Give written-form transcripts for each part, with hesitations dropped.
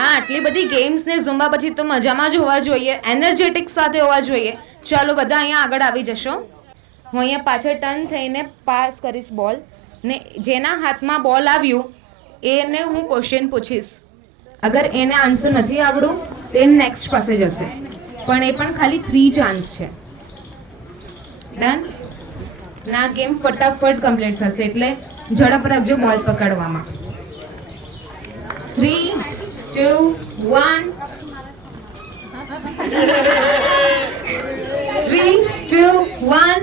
હા, આટલી બધી ગેમ્સ ને ઝુંબા પછી તો મજામાં જ હોવા જોઈએ, એનર્જેટિક સાથે હોવા જોઈએ. ચાલો બધા અહીંયા આગળ આવી જશો. હું અહીંયા પાછળ ટર્ન થઈને પાસ કરીશ બોલ ને જેના હાથમાં બોલ આવ્યું એને હું ક્વેશ્ચન પૂછીશ. અગર એને આન્સર નથી આવડું તો એ નેક્સ્ટ પાસે જશે, પણ એ પણ ખાલી 3 ચાન્સ છે. ડન? ના ગેમ ફટાફટ કમ્પ્લીટ થશે એટલે ઝડપ રાખજો બોલ પકડવામાં. 3, 2, 1. 3, 2, 1.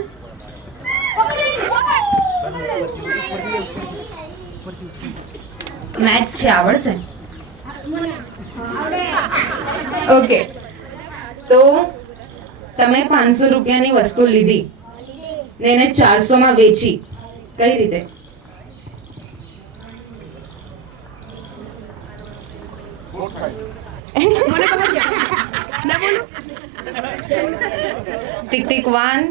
મેથ્સ છે, આવડશે? ઓકે, તો તમે 500 રૂપિયાની વસ્તુ લીધી ને એને 400 માં વેચી. કઈ રીતે? Tick tick 1.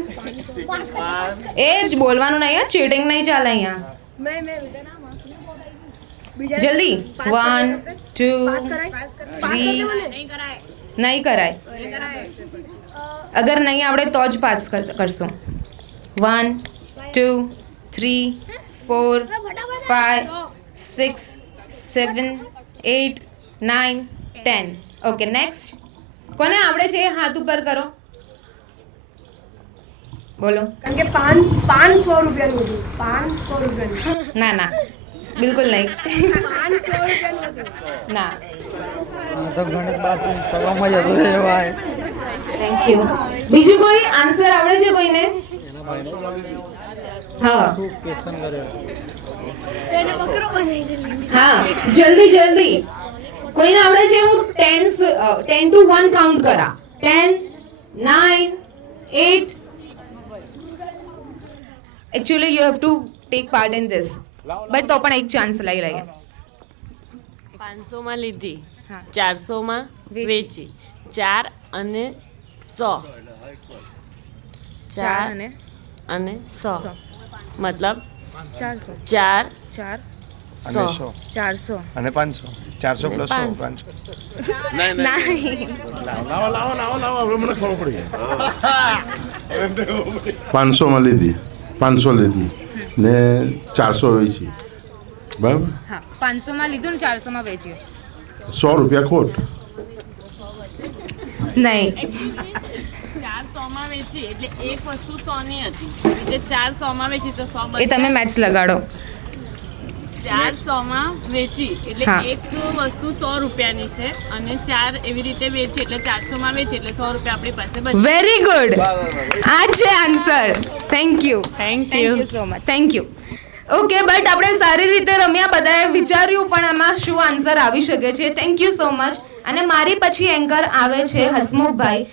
એ જ બોલવાનું નહીં, ચીટિંગ નહીં ચાલે અહીંયા. જલ્દી 1, 2, 3. નહીં કરાય. અગર નહીં આવડે તો જ પાસ કરશો. 1, 2, 3, 4, 5, 6, 7, 8, 9, 10. Okay, next. કોને આવડે છે એ હાથ ઉપર કરો. બોલો. કારણ કે 500 રૂપિયાનું હતું. 500 રૂપિયાનું. ના ના, બિલકુલ નહીં. 500 રૂપિયાનું હતું. ના. તો ગણિત બાદ કરવામાં જતો રહ્યો ભાઈ. Thank you. બીજું કોઈ આન્સર આવડે છે કોઈને? હા ક્વેશ્ચન કર્યો. એને બકરો બનાવી દીધી. હા, જલ્દી જલ્દી. કોઈને આવડે છે? હું 10 to 1 કાઉન્ટ કરા. 10, 9, 8. Actually you have to take part in this, but તો પણ એક ચાન્સ લઈ લઈએ. 500 માં લીધી, હા. 400 માં વેચી, 4 અને 100. 4 અને 100 મતલબ 400 4 4 100 400 અને 500 400 પ્લસ 100 500 નહીં. લાવો હવે મને ખબર પડી 500 માં લીધી 500 લીધી ને 400 વેચી બરાબર. હા, 500 માં લીધું ને 400 માં વેચ્યું. 100 રૂપિયા ખોટ. નહીં. 400 માં વેચી એટલે એક વસ્તુ 100 ની હતી, એટલે 400 માં વેચી તો 100 એ તમે મેથ્સ લગાડો. 400 માં વેચી એટલે હા. એક વસ્તુ 100 રૂપિયાની છે અને 4 એવી રીતે વેચી એટલે 400 માં વેચી એટલે 100 રૂપિયા આપણી પાસે બચે. Very good. આ છે answer. Thank you. Thank thank you. You so much. Thank you. Okay, but આપણે સારી રીતે રમ્યા, બધાએ વિચાર્યું પણ આમાં શું આન્સર આવી શકે છે. Thank you so much. અને મારી પછી એન્કર આવે છે હસમુખભાઈ.